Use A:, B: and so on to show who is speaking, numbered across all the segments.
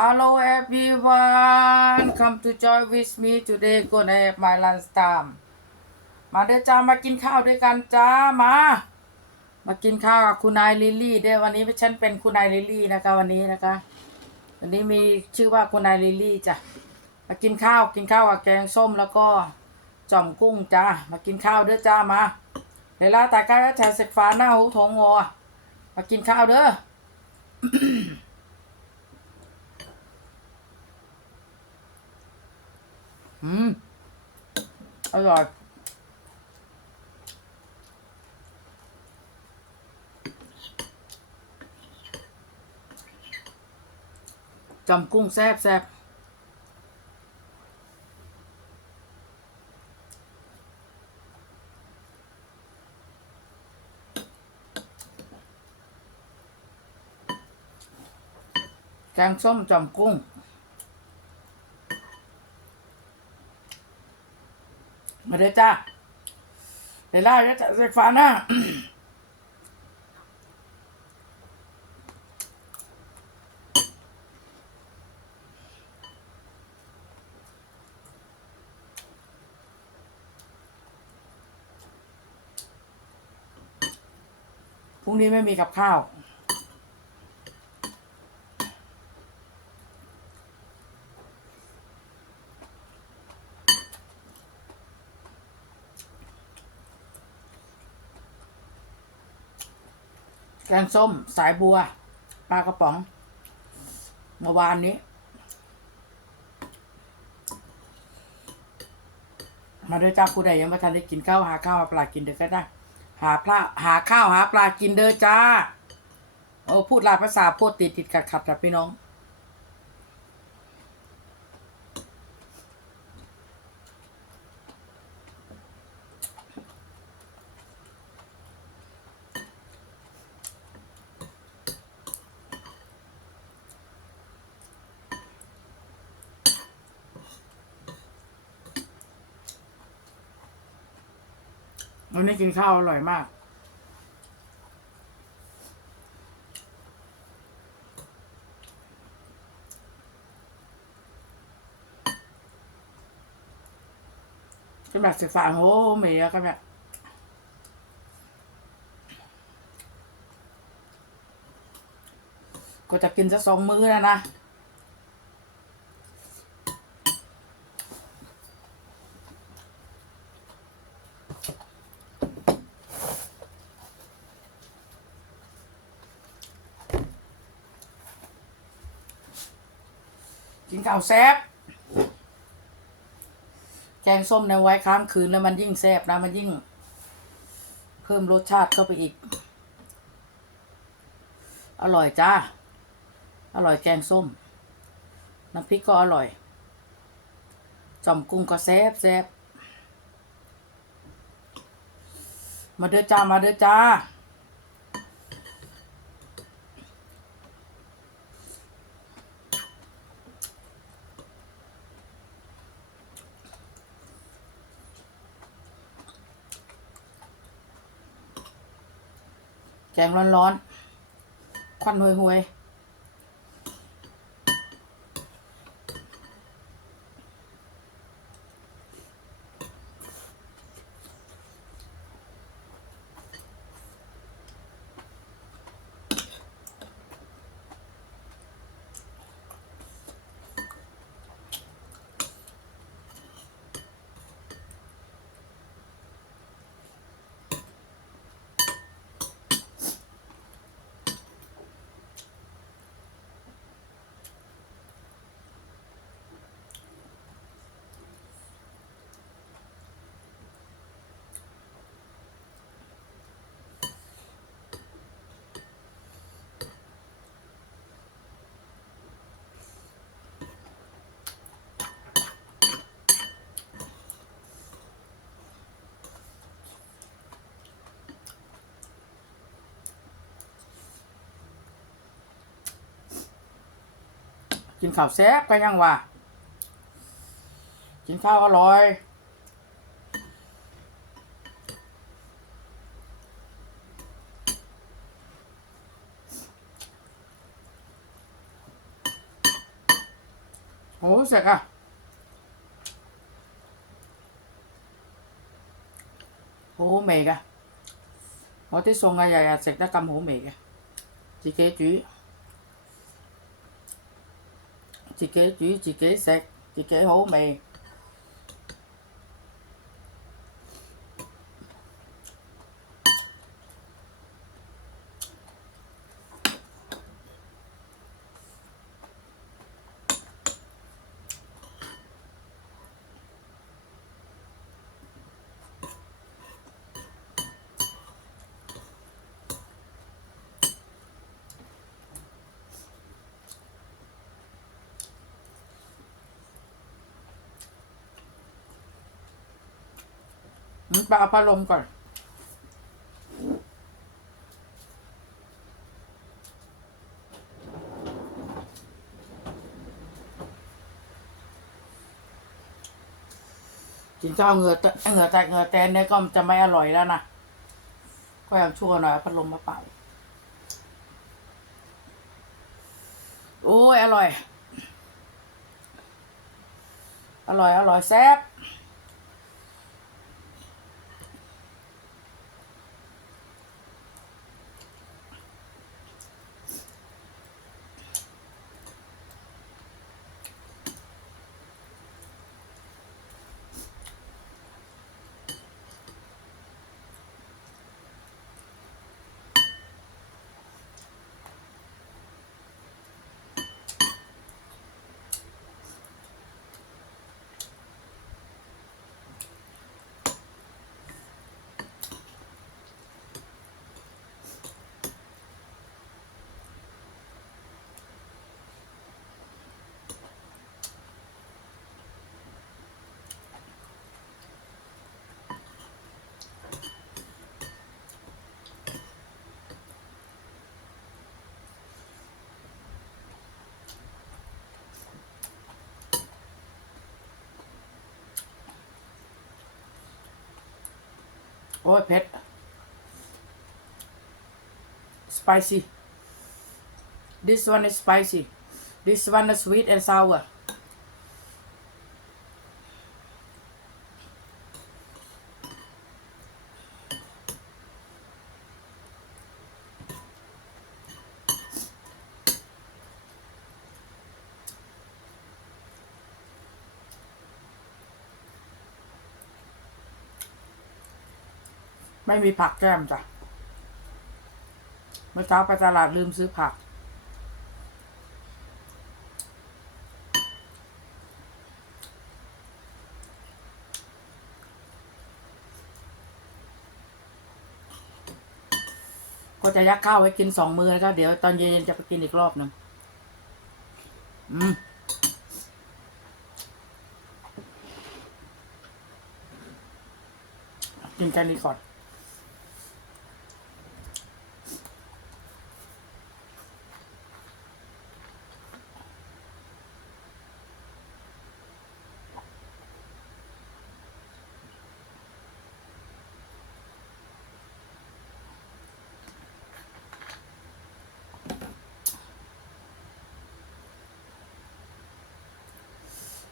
A: Hello everyone come to join with me today gonna have my lunch time มาเด้อจ้ามากินข้าวด้วยกันจ้ามา มากินข้าวกับคุณนายลิลลี่เด้อวันนี้ฉันเป็นคุณนายลิลลี่นะคะวันนี้นะคะ วันนี้มีชื่อว่าคุณนายลิลลี่จ้ะมากินข้าวกินข้าวกับแกงส้มแล้วก็จ่อมกุ้งจ้ามากินข้าวเด้อจ้ามาเวลาตากายแถวเสกฟ้าหน้าหูทงงอมากินข้าวเด้อ อืม อร่อย จำกุ้งแซ่บแซ่บแกงส้มจำกุ้ง มา เด้อจ้าเดี๋ยวไล่แล้วจะไฟฟ้าหน้าพรุ่งนี้ไม่มีกับข้าว แกงส้ม สายบัว ปลากระป๋องเมื่อวานนี้ มาเด้อจ้าผู้ใดยังไม่ทันได้กินข้าวหาข้าวหาปลากินเด้อก็ได้ หาปลาหาข้าวหาปลากินเด้อจ้า โอ้พูดลายภาษาพูดติดติดขัดขัดกับพี่น้อง วันนี้กินข้าวอร่อยมาก cái bạc sẽ phản hố mì á các bạn ก็จะกินสักสองมื้อแล้วนะ กินข้าวแซ่บแกงส้มในไว้ค้างคืนแล้วมันยิ่งแซ่บนะมันยิ่ง เพิ่มรสชาติเข้าไปอีก อร่อยจ้า อร่อยแกงส้ม น้ำพริกก็อร่อยจอมกุ้งก็แซ่บแซ่บมาเด้อจ้า มาเด้อจ้า แกงร้อนๆ ควันห่วยๆ กินข้าวแซ่บก็ยังว่ากินข้าวอร่อยโอ้เสร็จอะ hổ mề kìa có tí xuân ngay giờ xịt nó cầm hổ mề kìa chị kế chú chị kế chú chị kế xịt chị kế hổ mề Ừ, ป ลาเอาพัดลมก่อน กินข้าวเหงื่อเหงื่อแตกเหงื่อแตนเนี่ยก็จะไม่อร่อยแล้วนะ ก็ยังชั่วหน่อยเอาพัดลมมาเป่าโอ้ย อร่อย อร่อย อร่อยแซ่บ โอ้ยเผ็ด spicy this one is spicy this one is sweet and sour ไม่มีผักแก้มจ้ะ เมื่อเช้าไปตลาดลืมซื้อผัก ก็จะยักข้าวไว้กินสองมือแล้วก็เดี๋ยวตอนเย็นจะไปกินอีกรอบหนึ่งอืมกินแค่นี้ก่อน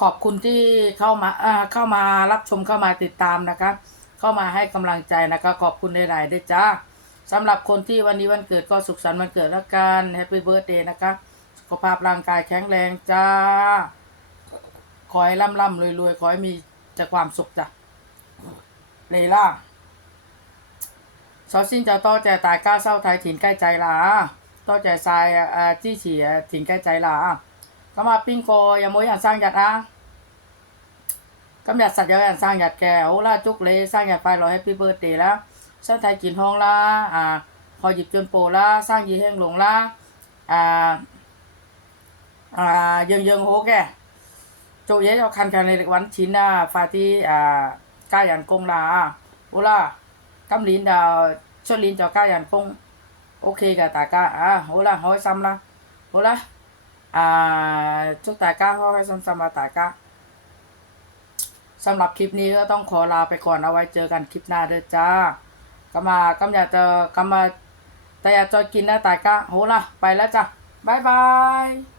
A: ขอบคุณที่เข้ามาเข้ามารับชมเข้ามาติดตามนะคะ เข้ามาให้กำลังใจนะคะ ขอบคุณหลายๆด้วยจ้าสำหรับคนที่วันนี้วันเกิดก็สุขสันต์วันเกิดแล้วกันแฮปปี้เบิร์ a เดย์นะคะสุขภาพร่างกายแข็งแรงจ้า ขอให้ร่ำร่ำรวยรวยๆขอให้มีแต่ความสุขจ้ะเลยล่ะซอซินจะต้อใจตายก้าเศร้าไทยถิ่นใกล้ใจล่ะต้อใจทรายจี้เฉียถิ่นใกล้ใจล่ะก็มาปิ้งโกยามวยอันสร้างหยัดอะกำยัดสัตว์ยาอันสร้างหยัดแก้วล่า จุกเลยสร้างหยัดไฟรอให้พี่เบิร์ดเดย์แล้วสร้างไทยกินห้องละอ่าพอหยิบจนโปละสร้างยีแห้งหลงละอ่าอ่าเยิงเยิงโฮแกโจเยเอาคัน ที่อ่าตั้งโอเคกับตาก้าอ่าโอล่าห้อยซ้ำละโอล่าอ่าชุกตาก้าห้อยซ้ำซ้ำมตาก้าสำหรับคลิปนี้ก็ต้องขอลาไปก่อนเอาไว้เจอกันคลิปหน้าเด้อจ้ากำมากำอยากจะกำมาแต่อยากจะกินนะแต่ก็โหล่ะไปแล้วจ้ะบ๊ายบาย